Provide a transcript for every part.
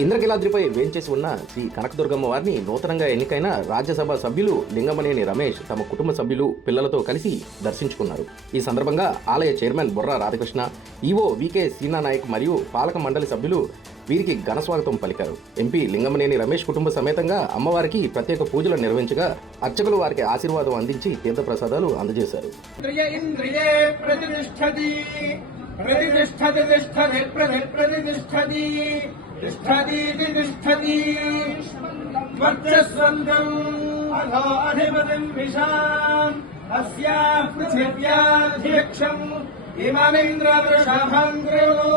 ఇంద్రకీలాద్రిపై వేంచేసి ఉన్న శ్రీ కనకదుర్గమ్మ వారిని నూతనంగా ఎన్నికైన రాజ్యసభ సభ్యులు లింగమనేని రమేష్ తమ కుటుంబ సభ్యులు పిల్లలతో కలిసి దర్శించుకున్నారు. ఈ సందర్భంగా ఆలయ chairman Burra Radhakrishna, EO VK Seenanayak మరియు పాలక మండలి సభ్యులు వీరికి ఘనస్వాగతం పలికారు. ఎంపీ లింగమనేని రమేష్ కుటుంబ సమేతంగా అమ్మవారికి ప్రత్యేక పూజలు నిర్వహించగా అర్చకులు వారికి ఆశీర్వాదం అందించి తీర్థప్రసాదాలు అందజేశారు. तिष्ठति वर्चस्वन्तम् अथो अधिपतिम् विशाम् अस्याः पृथिव्याध्यक्षम् इममिन्द्रवृषभम् कृणु।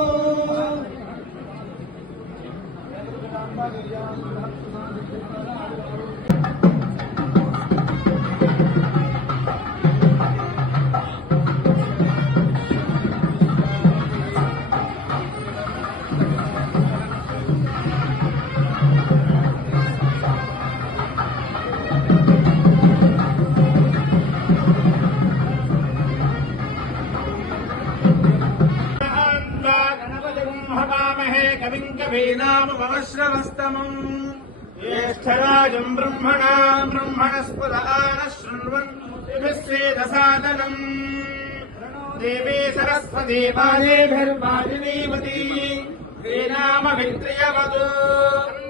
कविम् कवीनामुपमश्रवस्तमम् ज्येष्ठराजम् ब्रह्मणाम् ब्रह्मणस्पदः नः शृण्वन् विश्वेदसादनम् देवी सरस्वती बालेभिर्वाजिनीवती श्रीनामभित्रियवतु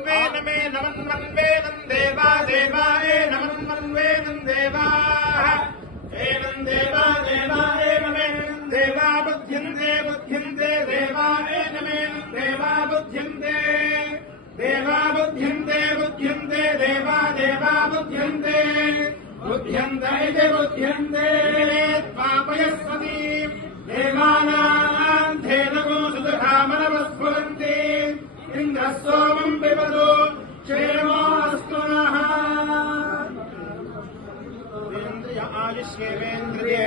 वन्वे नमन्वेदम् देवा देवाय नमन्वेदम् देवाः एवम् देवा देवाय नमेनम् देवा बुध्यन्ते बुध्यन्ते देवाय नमेनम् देवा बुध्यन्ते देवा बुध्यन्ते बुध्यन्ते देवा देवा बुध्यन्ते बुध्यन्त इति बुध्यन्ते पापयस्वती देवानाम् धेनुको सुतधामनवस्फुरन्ति इन्द्रः सोमम् पिबतु क्षेमो अस्तु नः। आयुष्येवेन्द्रिये